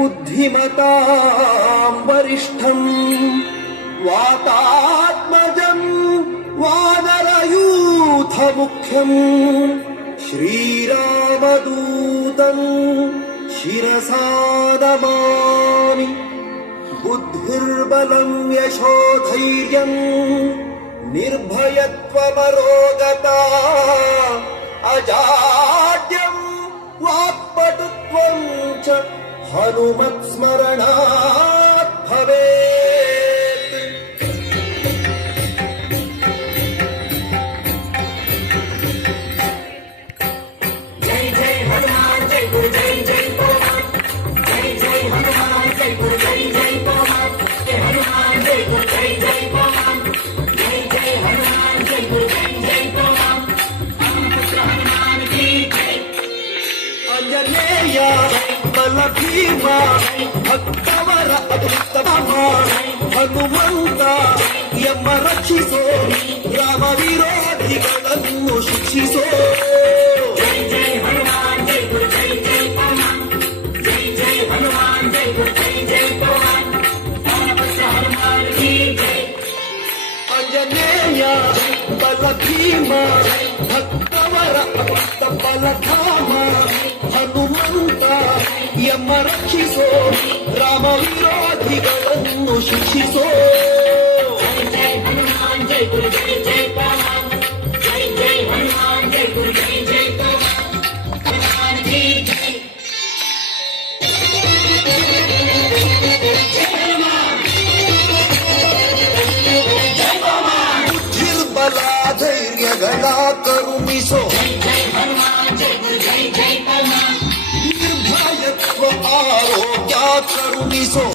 बुद्धिमतां वरिष्ठं वातात्मजं वानरयूथमुख्यं श्रीरामदूतं शिरसा नमामि। बुद्धिर्बलं यशोधैर्यं निर्भयत्वमरोगता अजाड्यं वाक्पटुत्वं च हनुमत्स्मरणात् भवेत्। जय जय हनुमान जय गुरु जय जय हनुमान जय जय हनुमान जय गुरु जय जय हनुमान जय हनुमान जय गुरु जय जय हनुमान जय जय हनुमान जय गुरु जय जय हनुमान हनुमान की जय। अंजनेय बल भीमा भक्तवर अद्भुतमा ಹನುಮಂತ ಎಮ್ಮ ರಕ್ಷಿಸೋ ರಾಮ ವಿರೋಧಿಗಳನ್ನು ಶಿಕ್ಷಿಸೋ। जय जय हनुमान जय गुरु जय जय हनुमान जय जय हनुमान जय गुरु जय जय हनुमान हनुमान की जय। अंजनेय बल भीम ಭಕ್ತವರ ಅದ್ಭುತ ಬಲಧಾಮ ಹನುಮಂತ ಎಮ್ಮ ರಕ್ಷಿಸೋ ರಾಮ ವಿರೋಧಿಗಳನ್ನು ಶಿಕ್ಷಿಸೋ। जय जय हनुमान जय गुरु जय जय हनुमान जय जय हनुमान जय गुरु जय जय हनुमान हनुमान की जय। जय हनुमान जय हनुमान ಬುದ್ಧಿರ್ಬಲ ಧೈರ್ಯಗಳ ಕರುಣಿಸೋ जय जय हनुमान जय गुरु जय जय हनुमान ನಿರ್ಭಯತ್ವ ಆರೋಗ್ಯ ಕರುಣಿಸೋ।